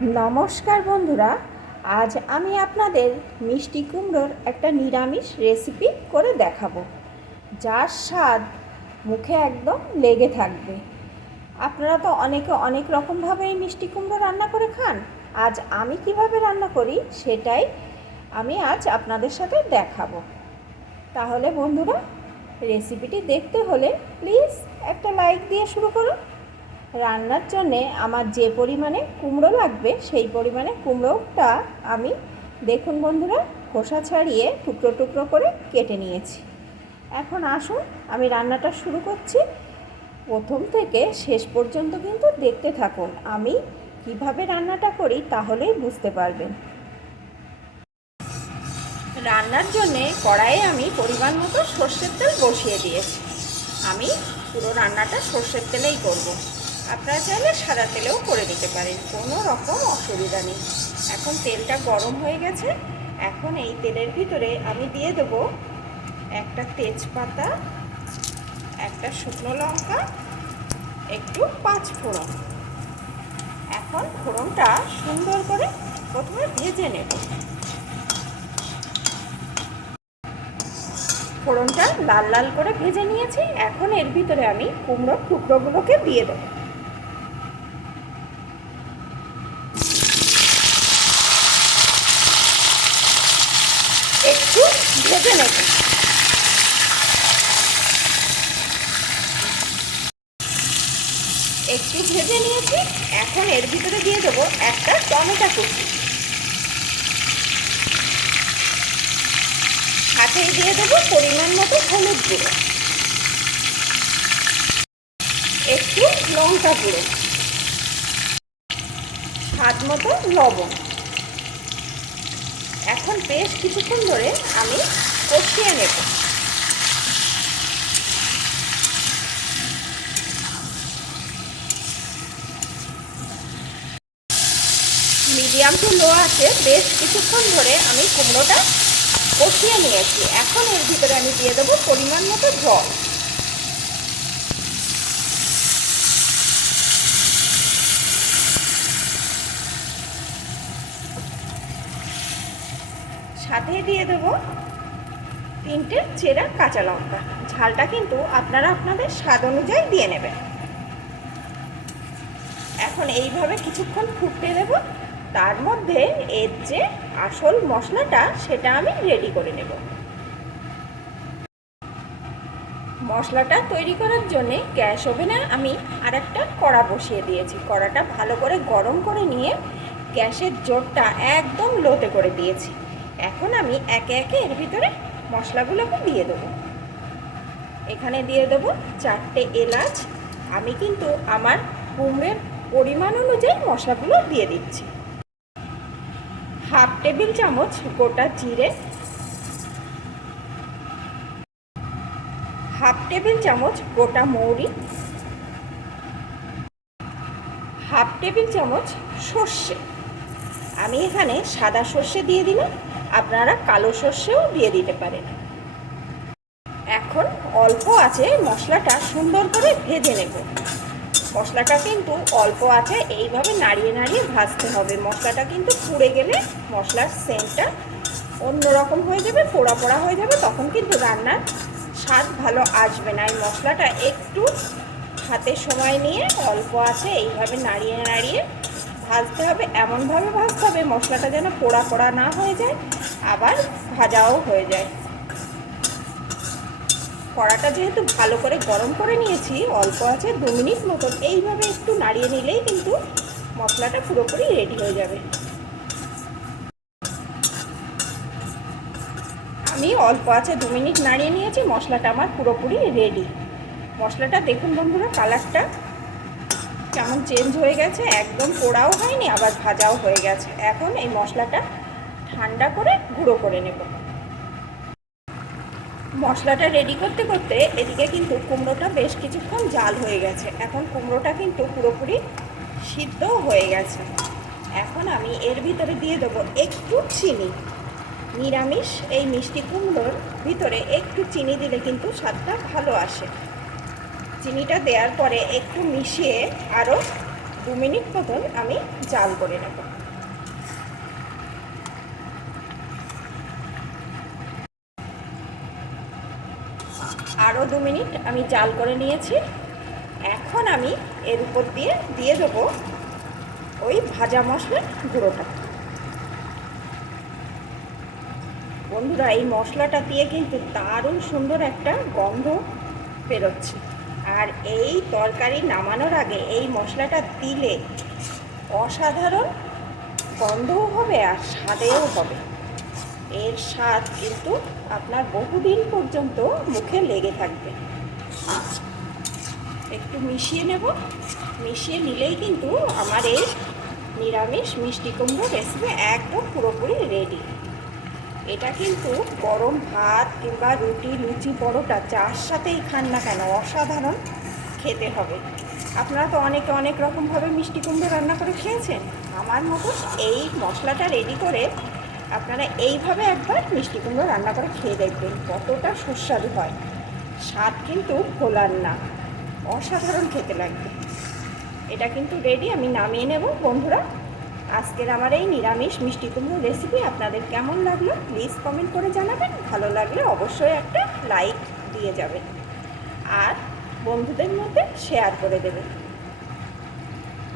নমস্কার বন্ধুরা, আজ আমি আপনাদের মিষ্টি কুমড়োর একটা নিরামিষ রেসিপি করে দেখাবো। যার স্বাদ মুখে একদম লেগে থাকবে। আপনারা তো অনেকে অনেক রকমভাবে এই মিষ্টি কুমড়ো রান্না করে খান। আজ আমি কীভাবে রান্না করি সেটাই আমি আজ আপনাদের সাথে দেখাবো। তাহলে বন্ধুরা রেসিপিটি দেখতে হলে প্লিজ একটা লাইক দিয়ে শুরু করুন। রান্নার জন্যে আমার যে পরিমাণে কুমড়ো লাগবে, সেই পরিমাণে কুমড়োটা আমি, দেখুন বন্ধুরা, খোসা ছাড়িয়ে টুকরো টুকরো করে কেটে নিয়েছি। এখন আসুন, আমি রান্নাটা শুরু করছি। প্রথম থেকে শেষ পর্যন্ত কিন্তু দেখতে থাকুন, আমি কীভাবে রান্নাটা করি তাহলেই বুঝতে পারবেন। রান্নার জন্যে কড়াইয়ে আমি পরিমাণ মতো সর্ষের তেল বসিয়ে দিয়েছি। আমি পুরো রান্নাটা সর্ষের তেলেই করব। আপনারা চাইলে সাদা তেলেও করে দিতে পারেন, কোনো রকম অসুবিধা নেই। এখন তেলটা গরম হয়ে গেছে, এখন এই তেলের ভিতরে আমি দিয়ে দেব একটা তেজপাতা, একটা শুকনো লঙ্কা, একটু পাঁচ ফোড়ন। এখন ফোড়নটা সুন্দর করে প্রথমে ভেজে নেব। ফোড়নটা লাল লাল করে ভেজে নিয়েছি, এখন এর ভিতরে আমি কুমড়োর টুকরোগুলোকে দিয়ে দেবো একটু ভেজে নেব একটু ভেজে নিয়েছি, এখন এর ভিতরে দিয়ে দেবো একটা টমেটো কুচি। সাথেই দিয়ে দেবো পরিমাণ মতো হলুদ গুঁড়ো। একটু লঙ্কা গুঁড়ো। স্বাদ মতো লবণ। এখন বেশ কিছুক্ষণ ধরে আমি কষিয়ে নেব। মিডিয়াম টু লো আছে, বেশ কিছুক্ষণ ধরে আমি কুমড়োটা কষিয়ে নিয়েছি। এখন এর ভিতরে আমি দিয়ে দেবো পরিমাণ মতো জল। সাথে দিয়ে দেব তিনটে চেরা কাঁচা লঙ্কা। ঝালটা কিন্তু আপনারা আপনাদের স্বাদ অনুযায়ী দিয়ে নেবেন। এখন এইভাবে কিছুক্ষণ ফুটতে দেব। তার মধ্যে এর যে আসল মশলাটা, সেটা আমি রেডি করে নেব। মশলাটা তৈরি করার জন্য গ্যাস ওভেনে আমি আর একটা কড়া বসিয়ে দিয়েছি। কড়াটা ভালো করে গরম করে নিয়ে গ্যাসের জোরটা একদম লোতে করে দিয়েছি। এখন আমি একে একে এর ভিতরে মশলাগুলোকে দিয়ে দেবো। এখানে দিয়ে দেবো চারটে এলাচ। আমি কিন্তু আমার কুমড়ের পরিমাণ অনুযায়ী মশলাগুলো দিয়ে দিচ্ছি। হাফ টেবিল চামচ গোটা জিরে। হাফ টেবিল চামচ গোটা মৌরি। হাফ টেবিল চামচ সর্ষে। আমি এখানে সাদা সর্ষে দিয়ে দিলাম আপনারা কালো সর্ষেও দিয়ে দিতে পারেন। এখন অল্প আছে মশলাটা সুন্দর করে ভেজে নেব। মশলাটা কিন্তু অল্প আছে, এইভাবে নাড়িয়ে নাড়িয়ে ভাজতে হবে। মশলাটা কিন্তু পুড়ে গেলে মশলার সেন্টটা অন্যরকম হয়ে যাবে, পোড়া পোড়া হয়ে যাবে, তখন কিন্তু রান্নার স্বাদ ভালো আসবে না। এই মশলাটা একটু হাতে সময় নিয়ে অল্প আছে, এইভাবে নাড়িয়ে নাড়িয়ে ভাজতে হবে, এমনভাবে ভাজতে হবে মশলাটা যেন পোড়া পোড়া না হয়ে যায়, আবার ভাজাও হয়ে যায়। কড়াটা যেহেতু ভালো করে গরম করে নিয়েছি, অল্প আছে দু মিনিট মতন, এইভাবে একটু নাড়িয়ে নিলেই কিন্তু মশলাটা পুরোপুরি রেডি হয়ে যাবে। আমি অল্প আছে দু মিনিট নাড়িয়ে নিয়েছি, মশলাটা আমার পুরোপুরি রেডি মশলাটা দেখুন বন্ধুরা কালারটা কেমন চেঞ্জ হয়ে গেছে? একদম পোড়াও হয়নি, আবার ভাজাও হয়ে গেছে। এখন এই মশলাটা ঠান্ডা করে গুঁড়ো করে নেব। মশলাটা রেডি করতে করতে এদিকে কিন্তু কুমড়োটা বেশ কিছুক্ষণ জাল হয়ে গেছে। এখন কুমড়োটা কিন্তু পুরোপুরি সিদ্ধও হয়ে গেছে। এখন আমি এর ভিতরে দিয়ে দেবো একটু চিনি। নিরামিষ এই মিষ্টি কুমড়োর ভিতরে একটু চিনি দিলে কিন্তু স্বাদটা ভালো আসে। চিনিটা দেওয়ার পরে একটু মিশিয়ে আরও দু মিনিট মতন আমি জাল করে নেব। আরও দু মিনিট আমি জাল করে নিয়েছি। এখন আমি এর উপর দিয়ে দিয়ে দেবো ওই ভাজা মশলার গুঁড়োটা। বন্ধুরা, এই মশলাটা দিয়ে কিন্তু দারুণ সুন্দর একটা গন্ধ বেরোচ্ছে। আর এই তরকারি নামানোর আগে এই মশলাটা দিলে অসাধারণ গন্ধও হবে আর স্বাদেও হবে। এর স্বাদ কিন্তু আপনার বহুদিন পর্যন্ত মুখে লেগে থাকবে। একটু মিশিয়ে নেব। মিশিয়ে নিলেই কিন্তু আমার এই নিরামিষ মিষ্টি কুমড়ো রেসিপি একদম পুরোপুরি রেডি এটা কিন্তু গরম ভাত কিংবা রুটি, লুচি, পরোটা, যার সাথেই খান না কেন, অসাধারণ খেতে হবে। আপনারা তো অনেকে অনেক রকমভাবে মিষ্টি কুমড়ো রান্না করে খেয়েছেন। আমার মতো এই মশলাটা রেডি করে আপনারা এইভাবে একবার মিষ্টি কুমড়ো রান্না করে খেয়ে দেখবেন, কতটা সুস্বাদু হয়। স্বাদ কিন্তু ভোলার না, অসাধারণ খেতে লাগবে। এটা কিন্তু রেডি আমি নামিয়ে নেব। বন্ধুরা আজকের আমার এই নিরামিষ মিষ্টি কুমড়ো রেসিপি আপনাদের কেমন লাগল? প্লিজ কমেন্ট করে জানাবেন। ভালো লাগলে অবশ্যই একটা লাইক দিয়ে যাবেন। আর বন্ধুদের মধ্যে শেয়ার করে দেবেন।